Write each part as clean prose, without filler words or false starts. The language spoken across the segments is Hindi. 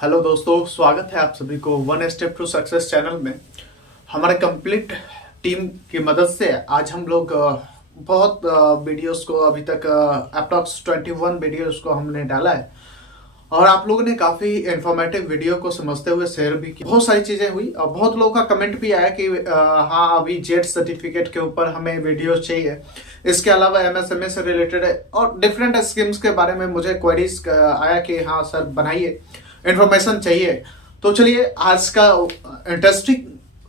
हेलो दोस्तों, स्वागत है आप सभी को one step to success channel में। हमारे कंप्लीट टीम की मदद से आज हम लोग बहुत वीडियोस को अभी तक अप्रॉक्स 21 वीडियोस को हमने डाला है और आप लोगों ने काफ़ी इंफॉर्मेटिव वीडियो को समझते हुए शेयर भी की। बहुत सारी चीज़ें हुई और बहुत लोगों का कमेंट भी आया कि हाँ, अभी जेड सर्टिफिकेट के ऊपर हमें वीडियो चाहिए। इसके अलावा एमएसएमई से रिलेटेड और डिफरेंट स्कीम्स के बारे में मुझे क्वेरीज आया कि हाँ सर बनाइए, इन्फॉर्मेशन चाहिए। तो चलिए आज का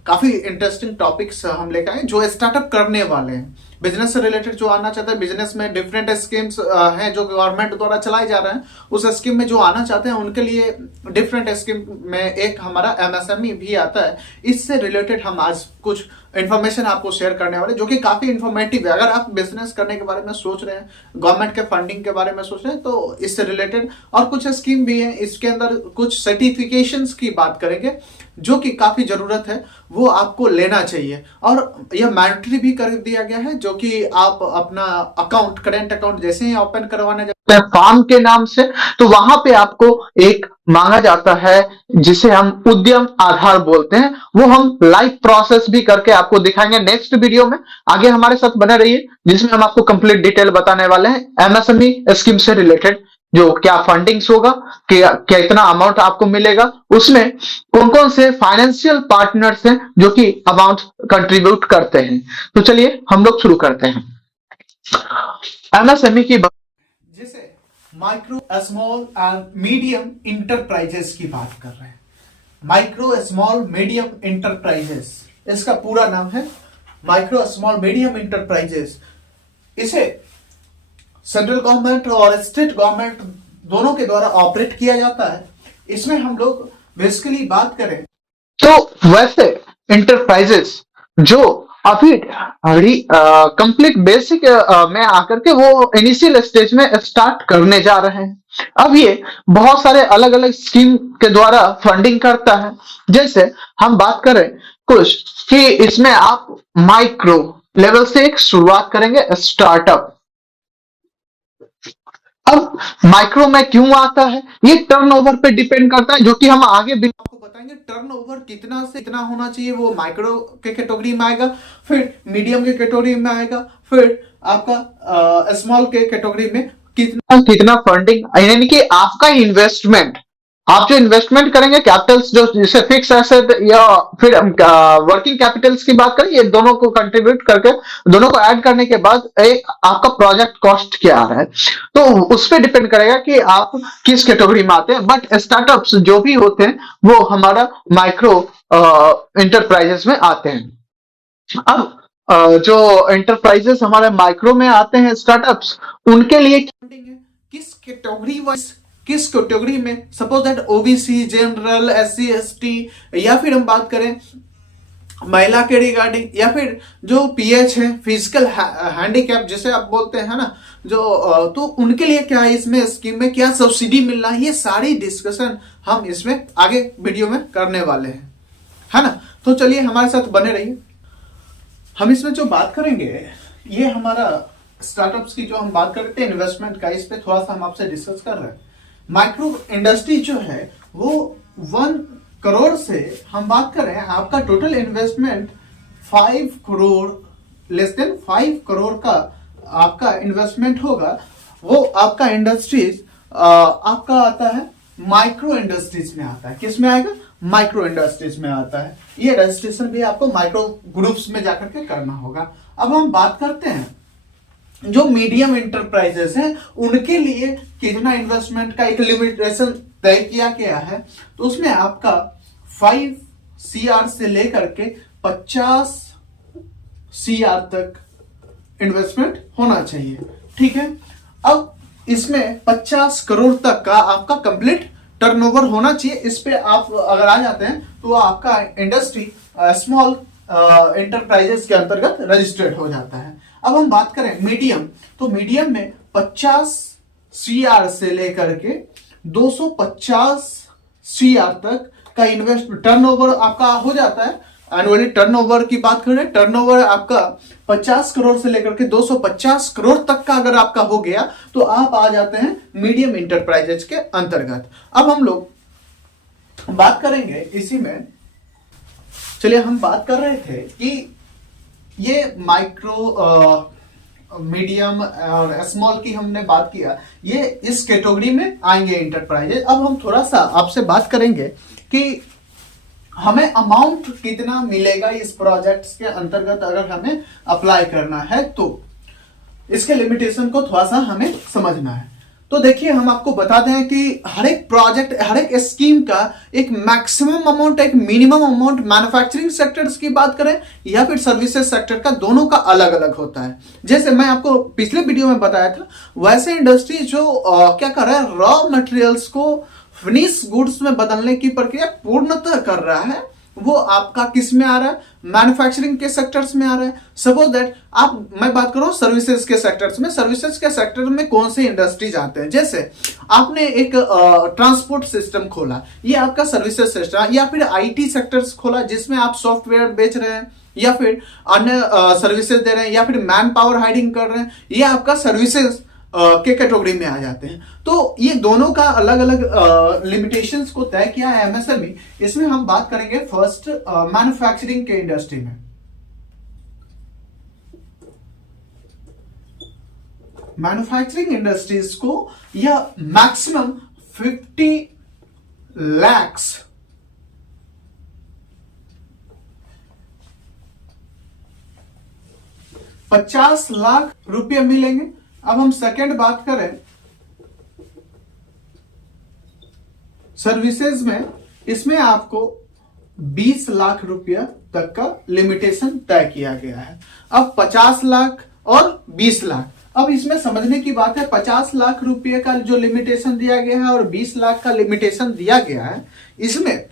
काफी इंटरेस्टिंग टॉपिक्स हम लेकर आए जो स्टार्टअप करने वाले हैं, बिजनेस से रिलेटेड जो आना चाहते हैं। बिजनेस में डिफरेंट स्कीम्स हैं जो गवर्नमेंट द्वारा चलाए जा रहे हैं। उस स्कीम में जो आना चाहते हैं उनके लिए डिफरेंट स्कीम में एक हमारा एमएसएमई भी आता है। इससे रिलेटेड हम आज कुछ इन्फॉर्मेशन आपको शेयर करने वाले जो कि काफी इंफॉर्मेटिव है। अगर आप बिजनेस करने के बारे में सोच रहे हैं, गवर्नमेंट के फंडिंग के बारे में सोच रहे हैं, तो इससे रिलेटेड और कुछ स्कीम भी है। इसके अंदर कुछ सर्टिफिकेशंस की बात करेंगे जो कि काफी जरूरत है, वो आपको लेना चाहिए और यह मैंडेटरी भी कर दिया गया है। जो कि आप अपना अकाउंट, करेंट अकाउंट जैसे ही ओपन करवाने जाते हैं फार्म के नाम से, तो वहां पे आपको एक मांगा जाता है जिसे हम उद्यम आधार बोलते हैं। वो हम लाइव प्रोसेस भी करके आपको दिखाएंगे नेक्स्ट वीडियो में। आगे हमारे साथ बने रहिए जिसमें हम आपको कंप्लीट डिटेल बताने वाले हैं एमएसएमई स्कीम से रिलेटेड, जो क्या फंडिंग्स होगा, क्या इतना अमाउंट आपको मिलेगा, उसमें कौन कौन से फाइनेंशियल पार्टनर्स हैं जो कि अमाउंट कंट्रीब्यूट करते हैं। तो चलिए हम लोग शुरू करते हैं एमएसएमई की जिसे micro small and medium enterprises की बात कर रहे हैं। माइक्रो स्मॉल मीडियम इंटरप्राइजेस, इसका पूरा नाम है माइक्रो स्मॉल मीडियम इंटरप्राइजेस। इसे सेंट्रल गवर्नमेंट और स्टेट गवर्नमेंट दोनों के द्वारा ऑपरेट किया जाता है। इसमें हम लोग बेसिकली बात करें तो वैसे इंटरप्राइजेस जो अभी कंप्लीट बेसिक में आकर के वो इनिशियल स्टेज में स्टार्ट करने जा रहे हैं। अब ये बहुत सारे अलग अलग स्कीम के द्वारा फंडिंग करता है। जैसे हम बात करें कुछ कि इसमें आप माइक्रो लेवल से एक शुरुआत करेंगे स्टार्टअप। अब माइक्रो में क्यों आता है, ये टर्नओवर पे डिपेंड करता है, जो कि हम आगे भी आपको बताएंगे। टर्नओवर कितना से कितना होना चाहिए वो माइक्रो के कैटेगरी में आएगा, फिर मीडियम के कैटेगरी में आएगा, फिर आपका स्मॉल के कैटेगरी में कितना कितना फंडिंग, यानी कि आपका इन्वेस्टमेंट, आप जो इन्वेस्टमेंट करेंगे कैपिटल्स, जो जैसे फिक्स एसेट या फिर वर्किंग कैपिटल्स की बात करें, ये दोनों को कंट्रीब्यूट करके, दोनों को ऐड करने के बाद एक आपका प्रोजेक्ट कॉस्ट क्या आ रहा है, तो उस पर डिपेंड करेगा कि आप किस कैटेगरी में आते हैं। बट स्टार्टअप्स जो भी होते हैं वो हमारा माइक्रो इंटरप्राइजेस में आते हैं। अब जो इंटरप्राइजेस हमारे माइक्रो में आते हैं स्टार्टअप्स, उनके लिए फंडिंग है किस कैटेगरी वाइज, किस कैटेगरी में, suppose that OBC, general, SC, ST, या फिर हम बात करें महिला के रिगार्डिंग, या फिर जो पीएच है, फिजिकल हैंडीकैप जिसे आप बोलते हैं ना, जो तो उनके लिए क्या है, इसमें स्कीम में क्या सब्सिडी मिल रहा है, ये सारी डिस्कशन हम इसमें आगे वीडियो में करने वाले हैं, है ना। तो चलिए हमारे साथ बने रहिए। हम इसमें जो बात करेंगे, ये हमारा स्टार्टअप्स की जो हम बात करते हैं इन्वेस्टमेंट का, इस पे थोड़ा सा हम आपसे डिस्कस कर रहे हैं। माइक्रो इंडस्ट्री जो है वो 1 करोड़ से हम बात करें, आपका total investment 5 crore, less than 5 crore का आपका इन्वेस्टमेंट होगा। वो आपका इंडस्ट्रीज आपका आता है माइक्रो इंडस्ट्रीज में आता है। किस में आएगा? माइक्रो इंडस्ट्रीज में आता है। ये रजिस्ट्रेशन भी आपको माइक्रो ग्रुप्स में जाकर के करना होगा। अब हम बात करते हैं जो मीडियम इंटरप्राइजेस हैं, उनके लिए कितना इन्वेस्टमेंट का एक लिमिटेशन तय किया गया है। तो उसमें आपका 5 CR से लेकर के 50 CR तक इन्वेस्टमेंट होना चाहिए, ठीक है। अब इसमें 50 करोड़ तक का आपका कंप्लीट टर्नओवर होना चाहिए। इस पे आप अगर आ जाते हैं तो आपका इंडस्ट्री स्मॉल इंटरप्राइजेस के अंतर्गत रजिस्टर्ड हो जाता है। अब हम बात करें मीडियम, तो मीडियम में 50 CR से लेकर के 250 CR तक का इन्वेस्टमेंट टर्नओवर आपका हो जाता है। एनुअली टर्नओवर की बात करें, टर्नओवर आपका 50 करोड़ से लेकर के 250 करोड़ तक का अगर आपका हो गया तो आप आ जाते हैं मीडियम इंटरप्राइजेज के अंतर्गत। अब हम लोग बात करेंगे इसी में। चलिए, हम बात कर रहे थे कि ये माइक्रो, मीडियम और स्मॉल की हमने बात किया, ये इस कैटेगरी में आएंगे इंटरप्राइजेज। अब हम थोड़ा सा आपसे बात करेंगे कि हमें अमाउंट कितना मिलेगा इस प्रोजेक्ट्स के अंतर्गत अगर हमें अप्लाई करना है, तो इसके लिमिटेशन को थोड़ा सा हमें समझना है। तो देखिए, हम आपको बता दें कि हर एक प्रोजेक्ट, हर एक स्कीम का एक मैक्सिमम अमाउंट, एक मिनिमम अमाउंट मैन्युफैक्चरिंग सेक्टर्स की बात करें या फिर सर्विसेज सेक्टर का, दोनों का अलग अलग होता है। जैसे मैं आपको पिछले वीडियो में बताया था, वैसे इंडस्ट्री जो क्या कर रहा है, रॉ मटेरियल्स को फिनिश गुड्स में बदलने की प्रक्रिया पूर्णतः कर रहा है, वो आपका किस में आ रहा है, मैन्युफैक्चरिंग के सेक्टर्स में आ रहा है। सपोज दैट मैं बात करूं सर्विसेज के सेक्टर्स में। सर्विसेज के सेक्टर में कौन से इंडस्ट्रीज आते हैं, जैसे आपने एक ट्रांसपोर्ट सिस्टम खोला, ये आपका सर्विसेज सिस्टम, या फिर आईटी सेक्टर्स खोला जिसमें आप सॉफ्टवेयर बेच रहे हैं या फिर अन्य सर्विसेज दे रहे हैं या फिर मैन पावर हायरिंग कर रहे हैं, ये आपका सर्विसेज के कैटेगरी में आ जाते हैं। तो ये दोनों का अलग अलग लिमिटेशंस को तय किया है एमएसएमई। इसमें हम बात करेंगे फर्स्ट मैन्युफैक्चरिंग के इंडस्ट्री में। मैन्युफैक्चरिंग इंडस्ट्रीज को यह मैक्सिमम 50 lakhs 50 लाख रुपए मिलेंगे। अब हम सेकंड बात करें सर्विसेज में, इसमें आपको 20 लाख रुपया तक का लिमिटेशन तय किया गया है। अब 50 लाख और 20 लाख, अब इसमें समझने की बात है, 50 लाख रुपए का जो लिमिटेशन दिया गया है और 20 लाख का लिमिटेशन दिया गया है, इसमें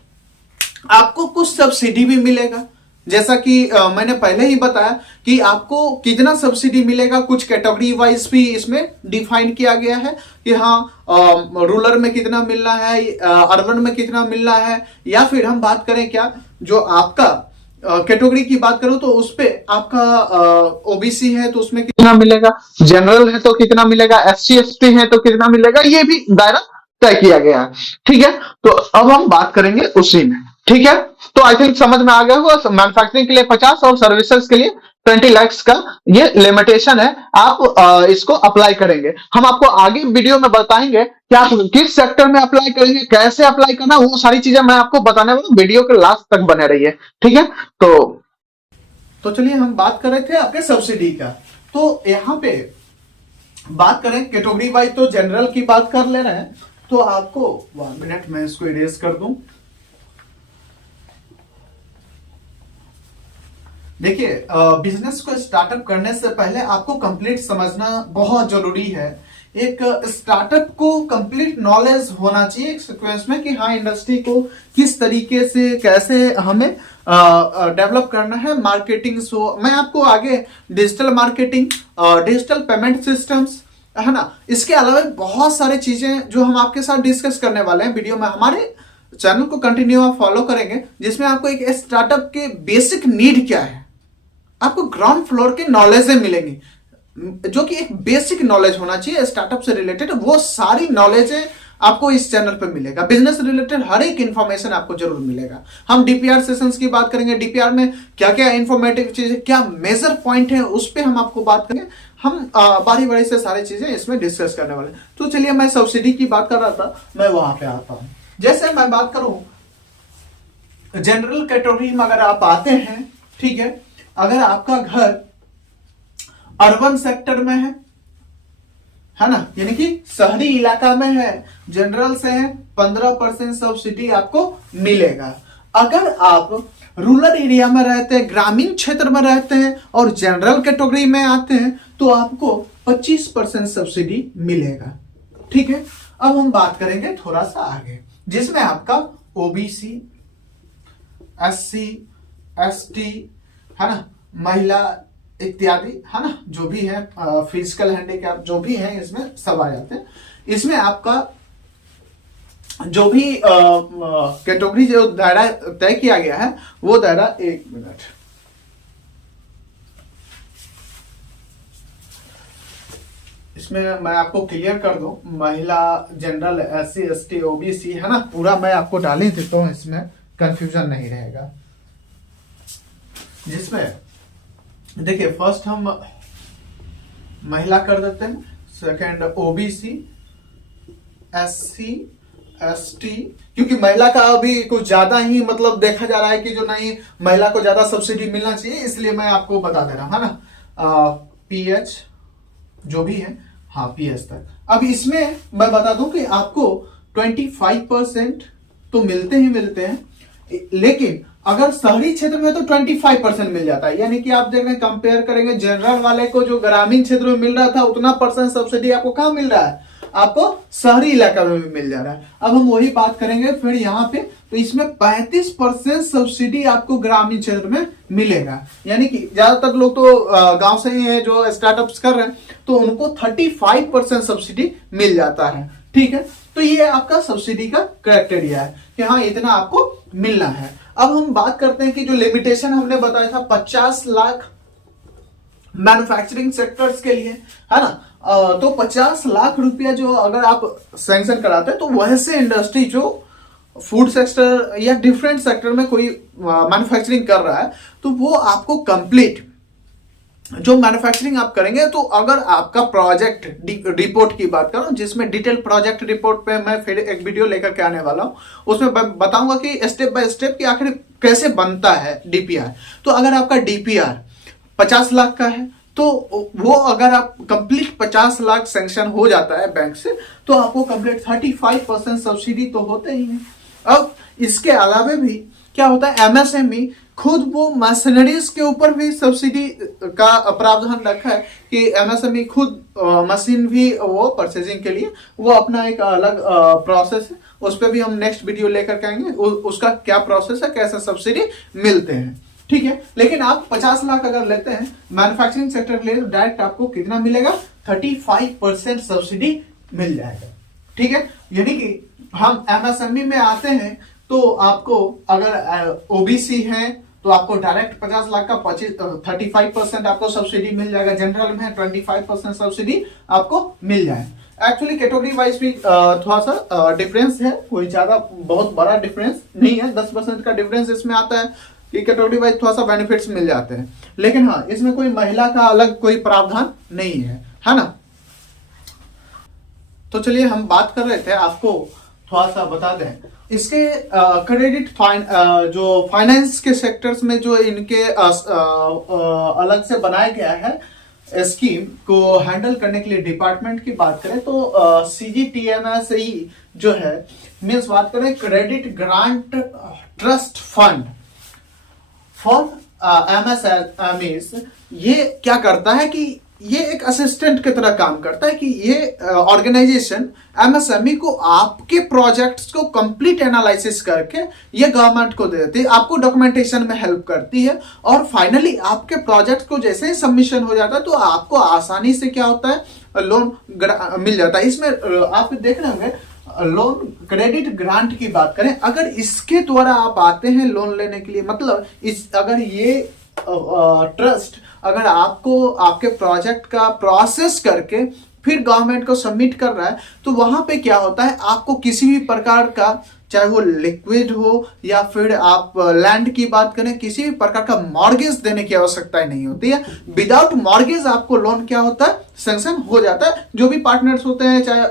आपको कुछ सब्सिडी भी मिलेगा। जैसा कि मैंने पहले ही बताया कि आपको कितना सब्सिडी मिलेगा, कुछ कैटेगरी वाइज भी इसमें डिफाइन किया गया है कि हाँ, रूरल में कितना मिलना है, अर्बन में कितना मिलना है, या फिर हम बात करें क्या, जो आपका कैटेगरी की बात करो तो उस पे आपका ओबीसी है तो उसमें कितना मिलेगा, जनरल है तो कितना मिलेगा, एससी एसटी है तो कितना मिलेगा, ये भी दायरा तय किया गया है। ठीक है, तो अब हम बात करेंगे उसी में। ठीक है, तो आई थिंक समझ में आ गया होगा, मैन्युफैक्चरिंग के लिए 50 और सर्विसेज के लिए 20 lakhs का ये लिमिटेशन है। आप इसको अप्लाई करेंगे, हम आपको आगे वीडियो में बताएंगे कि आप किस सेक्टर में अप्लाई करेंगे, कैसे अप्लाई करना, वो सारी चीजें मैं आपको बताने वाला हूं। वीडियो के लास्ट तक बने रहिए। ठीक है, तो चलिए, हम बात कर रहे थे आपके सब्सिडी का। तो यहां पे बात करें कैटेगरी वाइज, तो जनरल की बात कर ले रहे हैं, तो आपको 1 मिनट मैं इसको इरेज कर दूं। देखिए, बिजनेस को स्टार्टअप करने से पहले आपको कंप्लीट समझना बहुत जरूरी है। एक स्टार्टअप को कंप्लीट नॉलेज होना चाहिए एक सीक्वेंस में कि हाँ, इंडस्ट्री को किस तरीके से कैसे हमें डेवलप करना है, मार्केटिंग। सो मैं आपको आगे digital marketing, digital payment systems, है ना, इसके अलावा बहुत सारी चीजें जो हम आपके साथ डिस्कस करने वाले हैं वीडियो में। हमारे चैनल को कंटिन्यू आप फॉलो करेंगे, जिसमें आपको एक स्टार्टअप के बेसिक नीड क्या है, आपको ग्राउंड फ्लोर के नॉलेज मिलेंगी, जो कि एक बेसिक नॉलेज होना चाहिए स्टार्टअप से रिलेटेड। वो सारी नॉलेज आपको इस चैनल पे मिलेगा। बिजनेस रिलेटेड हर एक इंफॉर्मेशन आपको जरूर मिलेगा। हम डीपीआर सेशंस की बात करेंगे, डीपीआर में क्या क्या इंफॉर्मेटिव चीजें, क्या मेजर पॉइंट है, उस पर हम आपको बात करेंगे। हम बारी बारी से सारी चीजें इसमें डिस्कस करने वाले। तो चलिए, मैं सब्सिडी की बात कर रहा था, मैं वहां पे आता हूं। जैसे मैं बात करूं जनरल कैटेगरी में, अगर आप आते हैं, ठीक है, अगर आपका घर अर्बन सेक्टर में है ना, यानी कि शहरी इलाका में है, जनरल से है 15% सब्सिडी आपको मिलेगा। अगर आप रूरल एरिया में रहते हैं, ग्रामीण क्षेत्र में रहते हैं और जनरल कैटेगरी में आते हैं, तो आपको 25% सब्सिडी मिलेगा। ठीक है, अब हम बात करेंगे थोड़ा सा आगे, जिसमें आपका ओबीसी, एससी, एसटी, है ना, महिला इत्यादि, है ना, जो भी है, फिजिकल हैंडीकैप जो भी है, इसमें सब आ जाते हैं। इसमें आपका जो भी कैटेगरी जो दायरा तय किया गया है, वो दायरा, 1 मिनट इसमें मैं आपको क्लियर कर दूं, महिला, जनरल, SC ST OBC है ना, पूरा मैं आपको डाल ही देता हूं, इसमें कंफ्यूजन नहीं रहेगा। जिसमें देखिए फर्स्ट हम महिला कर देते हैं, सेकंड OBC, SC ST, क्योंकि महिला का अभी कुछ ज्यादा ही मतलब देखा जा रहा है कि जो नहीं महिला को ज्यादा सब्सिडी मिलना चाहिए, इसलिए मैं आपको बता दे रहा हूं, है ना। PH जो भी है, हाँ PS तक। अब इसमें मैं बता दूं कि आपको 25% तो मिलते ही मिलते हैं, लेकिन अगर शहरी क्षेत्र में तो 25% मिल जाता है। यानी कि आप देख रहे हैं, कंपेयर करेंगे जनरल वाले को, जो ग्रामीण क्षेत्र में मिल रहा था उतना परसेंट सब्सिडी आपको कहां मिल रहा है, आपको शहरी इलाका में भी मिल जा रहा है। अब हम वही बात करेंगे फिर यहाँ पे, तो इसमें 35% सब्सिडी आपको ग्रामीण क्षेत्र में मिलेगा। यानी कि ज्यादातर लोग तो गांव से ही है जो स्टार्टअप्स कर रहे हैं, तो उनको 35% सब्सिडी मिल जाता है। ठीक है, तो ये आपका सब्सिडी का क्राइटेरिया है कि हाँ इतना आपको मिलना है। अब हम बात करते हैं कि जो लिमिटेशन हमने बताया था 50 लाख मैन्युफैक्चरिंग सेक्टर्स के लिए, है ना, तो 50 लाख रुपया जो अगर आप सैंक्शन कराते हैं, तो वैसे इंडस्ट्री जो फूड सेक्टर या डिफरेंट सेक्टर में कोई मैन्युफैक्चरिंग कर रहा है, तो वो आपको कंप्लीट जो मैन्युफैक्चरिंग आप करेंगे, तो अगर आपका प्रोजेक्ट रिपोर्ट की बात करूं, जिसमें डिटेल प्रोजेक्ट रिपोर्ट पे मैं फिर एक वीडियो लेकर के आने वाला हूं, उसमें बताऊंगा कि स्टेप बाय स्टेप कि आखिर कैसे बनता है DPR। तो अगर आपका DPR 50 लाख का है, तो वो अगर आप कंप्लीट 50 लाख सैंक्शन हो जाता है बैंक से, तो आपको कंप्लीट 35% सब्सिडी तो होते ही है। अब इसके अलावा भी क्या होता है, MSME खुद वो मशीनरीज के ऊपर भी सब्सिडी का प्रावधान रखा है कि MSME खुद मशीन भी वो परचेजिंग के लिए वो अपना एक अलग प्रोसेस है, उस पर भी हम नेक्स्ट वीडियो लेकर के आएंगे, उसका क्या प्रोसेस है, कैसे सब्सिडी मिलते हैं। ठीक है, लेकिन आप 50 लाख अगर लेते हैं मैन्युफैक्चरिंग सेक्टर के लिए, तो डायरेक्ट आपको कितना मिलेगा, 35% सब्सिडी मिल जाएगा। ठीक है, यानी कि हम MSME में आते हैं, तो आपको अगर OBC है तो आपको डायरेक्ट 50 लाख का 35% आपको सब्सिडी मिल जाएगा। जनरल में 25% सब्सिडी आपको मिल जाए। एक्चुअली कैटेगरी वाइज भी थोड़ा सा डिफरेंस है, कोई ज्यादा बहुत बड़ा डिफरेंस नहीं है, 10% का डिफरेंस इसमें आता है कि कैटेगरी वाइज थोड़ा सा बेनिफिट्स मिल जाते हैं, लेकिन हाँ इसमें कोई महिला का अलग कोई प्रावधान नहीं है ना। तो चलिए हम बात कर रहे थे, आपको थोड़ा सा बता दें इसके क्रेडिट जो फाइनेंस के सेक्टर्स में जो इनके अलग से बनाया गया है स्कीम को हैंडल करने के लिए डिपार्टमेंट की बात करें, तो CGTMSE जो है, मीन्स बात करें credit grant trust fund for MSMEs, ये क्या करता है कि ये एक असिस्टेंट की तरह काम करता है कि ये ऑर्गेनाइजेशन MSME को आपके प्रोजेक्ट्स को कंप्लीट एनालिसिस करके ये गवर्नमेंट को दे देती है, आपको डॉक्यूमेंटेशन में हेल्प करती है, और फाइनली आपके प्रोजेक्ट को जैसे ही सबमिशन हो जाता है, तो आपको आसानी से क्या होता है, लोन मिल जाता है। इसमें आप देख रहे होंगे लोन क्रेडिट ग्रांट की बात करें, अगर इसके द्वारा आप आते हैं लोन लेने के लिए, मतलब अगर ये ट्रस्ट अगर आपको आपके प्रोजेक्ट का प्रोसेस करके फिर गवर्नमेंट को सबमिट कर रहा है, तो वहां पे क्या होता है, आपको किसी भी प्रकार का, चाहे वो लिक्विड हो या फिर आप लैंड की बात करें, किसी भी प्रकार का मॉर्गेज देने की आवश्यकता नहीं होती है। विदाउट मॉर्गेज आपको लोन क्या होता है, सैंक्शन हो जाता है। जो भी पार्टनर्स होते हैं, चाहे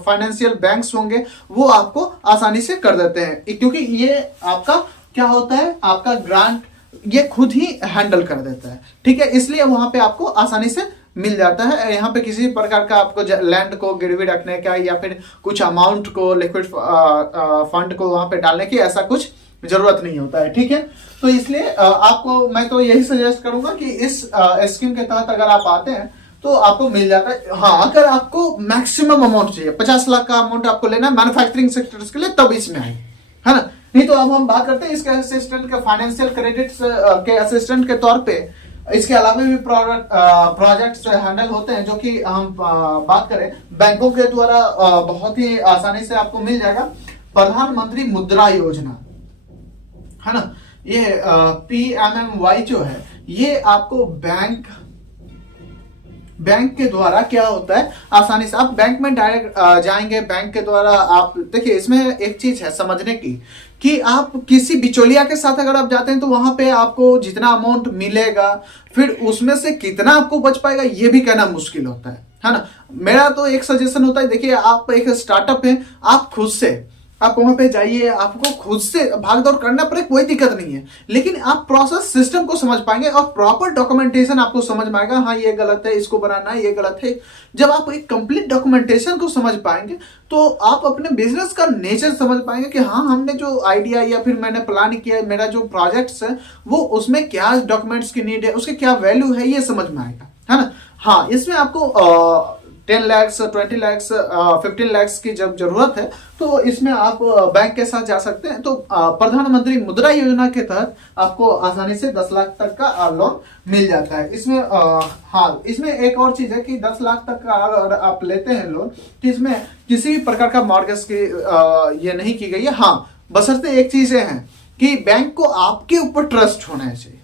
फाइनेंशियल बैंक्स होंगे, वो आपको आसानी से कर देते हैं, क्योंकि ये आपका क्या होता है, आपका ग्रांट ये खुद ही हैंडल कर देता है। ठीक है, इसलिए वहां पे आपको आसानी से मिल जाता है। यहाँ पे किसी प्रकार का आपको लैंड को गिरवी रखने का या फिर कुछ अमाउंट को लिक्विड फंड को वहां पे डालने की ऐसा कुछ जरूरत नहीं होता है। ठीक है, तो इसलिए आपको मैं तो यही सजेस्ट करूंगा कि इस स्कीम के तहत अगर आप आते हैं तो आपको मिल जाता है। हाँ, अगर आपको मैक्सिमम अमाउंट चाहिए, 50 लाख का अमाउंट आपको लेना है मैन्युफैक्चरिंग सेक्टर्स के लिए, तब इसमें आए, है ना। नहीं तो अब हम बात करते हैं इसके असिस्टेंट के, फाइनेंशियल क्रेडिट के असिस्टेंट के तौर पे इसके अलावा भी प्रोजेक्ट्स हैंडल होते हैं, जो कि हम बात करें बैंकों के द्वारा बहुत ही आसानी से आपको मिल जाएगा। प्रधानमंत्री मुद्रा योजना, है ना, ये PMMY जो है, ये आपको बैंक बैंक के द्वारा क्या होता है, आसानी से आप बैंक में डायरेक्ट जाएंगे। बैंक के द्वारा आप देखिए, इसमें एक चीज है समझने की कि आप किसी बिचौलिया के साथ अगर आप जाते हैं तो वहां पे आपको जितना अमाउंट मिलेगा, फिर उसमें से कितना आपको बच पाएगा ये भी कहना मुश्किल होता है ना। मेरा तो एक सजेशन होता है, देखिए आप एक स्टार्टअप है, आप खुद से आप वहां पे जाइए, आपको खुद से भाग दौड़ करना पड़े कोई दिक्कत नहीं है, लेकिन आप प्रोसेस सिस्टम को समझ पाएंगे और प्रॉपर डॉक्यूमेंटेशन आपको समझ में आएगा। हाँ ये गलत है, इसको बनाना है, ये गलत है। जब आप एक कंप्लीट डॉक्यूमेंटेशन को समझ पाएंगे तो आप अपने बिजनेस का नेचर समझ पाएंगे कि हाँ हमने जो आइडिया या फिर मैंने प्लान किया, मेरा जो प्रोजेक्ट्स है वो उसमें क्या डॉक्यूमेंट्स की नीड है, उसके क्या वैल्यू है, ये समझ में आएगा, है ना। हाँ इसमें आपको 10 लाख 20 लाख 15 लाख की जब जरूरत है तो इसमें आप बैंक के साथ जा सकते हैं। तो प्रधानमंत्री मुद्रा योजना के तहत आपको आसानी से 10 लाख तक का लोन मिल जाता है। इसमें हाँ इसमें एक और चीज है कि 10 लाख तक का अगर आप लेते हैं लोन तो इसमें किसी भी प्रकार का मॉर्गेज की ये नहीं की गई है। हाँ बशर्ते एक चीज है कि बैंक को आपके ऊपर ट्रस्ट होना चाहिए,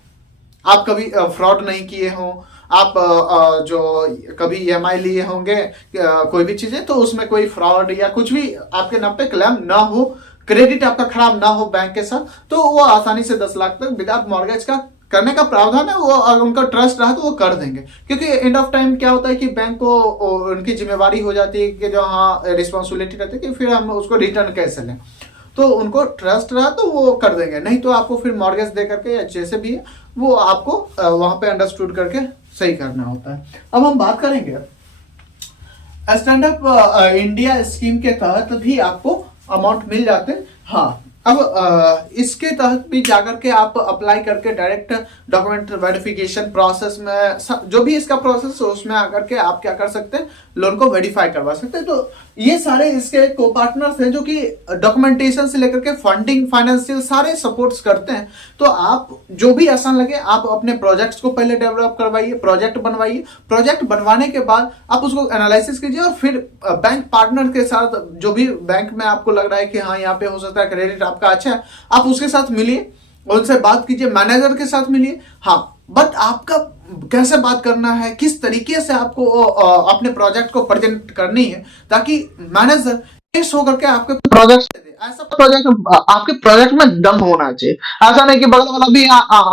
आप कभी फ्रॉड नहीं किए हों, आप जो कभी ईएमआई लिए होंगे कोई भी चीजें तो उसमें कोई फ्रॉड या कुछ भी आपके नाम पे क्लेम ना हो, क्रेडिट आपका खराब ना हो बैंक के साथ, तो वो आसानी से 10 लाख तक विदाउट मॉर्गेज का करने का प्रावधान है। वो अगर उनका ट्रस्ट रहा तो वो कर देंगे, क्योंकि एंड ऑफ टाइम क्या होता है कि बैंक को उनकी जिम्मेवारी हो जाती है कि जो हाँ रिस्पॉन्सिबिलिटी रहती है कि फिर हम उसको रिटर्न कैसे लें। तो उनको ट्रस्ट रहा तो वो कर देंगे, नहीं तो आपको फिर मॉर्गेज दे करके या जैसे भी है वो आपको वहां पे अंडरस्टूड करके सही करना होता है। अब हम बात करेंगे स्टैंड अप इंडिया स्कीम के तहत भी आपको अमाउंट मिल जाते हैं। हाँ अब इसके तहत भी जाकर के आप अप्लाई करके डायरेक्ट डॉक्यूमेंट वेरिफिकेशन प्रोसेस में जो भी इसका प्रोसेस है उसमें आकर के आप क्या कर सकते हैं, लोन को वेरीफाई करवा सकते हैं। तो ये सारे इसके को पार्टनर्स हैं जो कि डॉक्यूमेंटेशन से लेकर के फंडिंग फाइनेंशियल सारे सपोर्ट्स करते हैं। तो आप जो भी आसान लगे आप अपने प्रोजेक्ट्स को पहले डेवलप करवाइए, प्रोजेक्ट बनवाइए, प्रोजेक्ट बनवाने के बाद आप उसको एनालिसिस कीजिए और फिर बैंक पार्टनर के साथ जो भी बैंक में आपको लग रहा है कि हाँ यहाँ पे हो सकता है क्रेडिट आपका अच्छा है, आप उसके साथ मिलिए, उनसे बात कीजिए, मैनेजर के साथ मिलिए। हाँ बट आपका कैसे बात करना है, किस तरीके से आपको अपने प्रोजेक्ट को प्रेजेंट करनी है ताकि मैनेजर केस होकर के आपके प्रोजेक्ट ऐसा प्रोजेक्ट आपके प्रोजेक्ट में दम होना चाहिए। ऐसा नहीं कि बगल वाला भी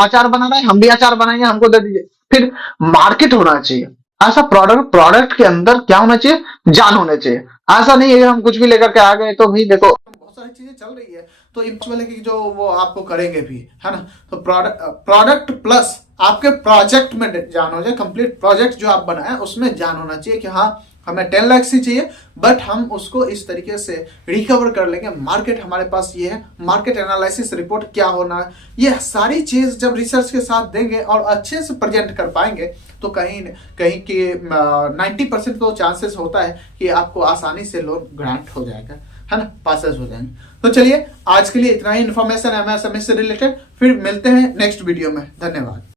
अचार बना रहा है हम भी अचार बनाएंगे हमको दे दीजिए, फिर मार्केट होना चाहिए। ऐसा प्रोडक्ट के अंदर क्या होना चाहिए, जान होना चाहिए। ऐसा नहीं है हम कुछ भी लेकर के आ गए तो भी देखो बहुत सारी चीजें चल रही है तो वाले की जो वो आपको करेंगे भी, है ना। तो प्रोडक्ट प्लस आपके प्रोजेक्ट में जान हो जाए, कंप्लीट प्रोजेक्ट जो आप बनाए उसमें जान होना चाहिए कि हाँ हमें 10 लाख ही चाहिए बट हम उसको इस तरीके से रिकवर कर लेंगे, मार्केट हमारे पास ये है, मार्केट एनालिसिस रिपोर्ट क्या होना है, ये सारी चीज जब रिसर्च के साथ देंगे और अच्छे से प्रेजेंट कर पाएंगे तो कहीं कहीं कि 90% तो चांसेस होता है कि आपको आसानी से लोन ग्रांट हो जाएगा, है ना, पासेस हो जाएंगे। तो चलिए आज के लिए इतना ही इन्फॉर्मेशन एमएसएमई से रिलेटेड, फिर मिलते हैं नेक्स्ट वीडियो में। धन्यवाद।